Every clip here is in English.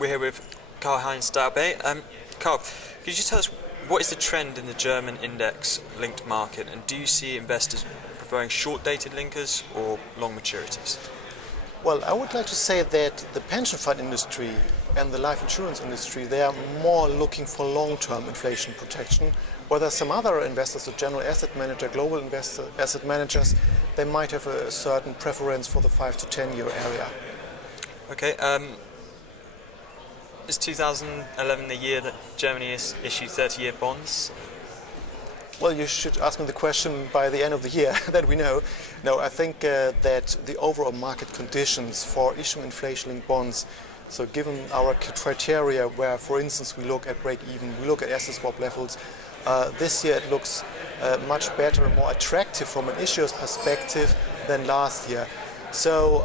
We're here with Heinz Daube. Carl, could you just tell us what is the trend in the German index-linked market, and do you see investors preferring short-dated linkers or long maturities? Well, I would like to say that the pension fund industry and the life insurance industry, they are more looking for long-term inflation protection, whereas some other investors, the general asset manager, global asset managers, they might have a certain preference for the 5 to 10 year area. Okay. Is 2011 the year that Germany issued 30-year bonds? Well, you should ask me the question by the end of the year, that we know. No, I think that the overall market conditions for issuing inflation-linked bonds, so given our criteria where, for instance, we look at break-even, we look at asset swap levels, this year it looks much better and more attractive from an issuer's perspective than last year. So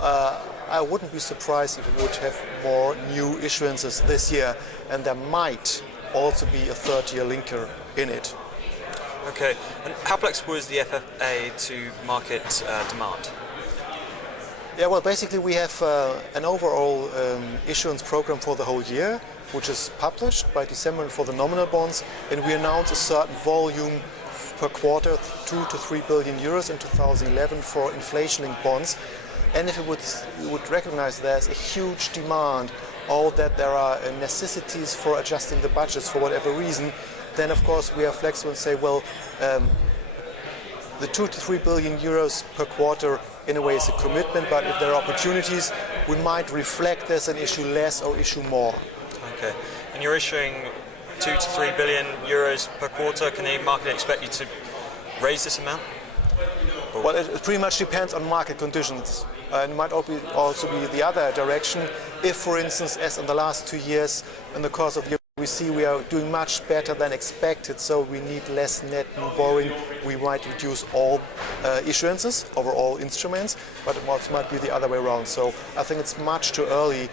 I wouldn't be surprised if we would have more new issuances this year, and there might also be a third-year linker in it. Okay, and how flexible is the FFA to market demand? Yeah, well, basically we have an overall issuance program for the whole year, which is published by December for the nominal bonds, and we announce a certain volume per quarter, 2 to 3 billion euros in 2011 for inflation-linked bonds. And if you would recognize there's a huge demand, or that there are necessities for adjusting the budgets for whatever reason, then of course we are flexible and say, well, the 2 to 3 billion euros per quarter in a way is a commitment, but if there are opportunities, we might reflect this and issue less or issue more. Okay, and you're issuing 2 to 3 billion euros per quarter. Can the market expect you to raise this amount? Well, it pretty much depends on market conditions. And it might also be the other direction. If, for instance, as in the last 2 years, in the course of the year, we see we are doing much better than expected, so we need less net new borrowing, we might reduce all issuances over all instruments, but it also might be the other way around. So I think it's much too early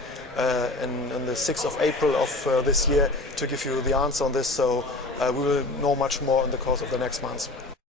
in the 6th of April of this year to give you the answer on this, so we will know much more in the course of the next months.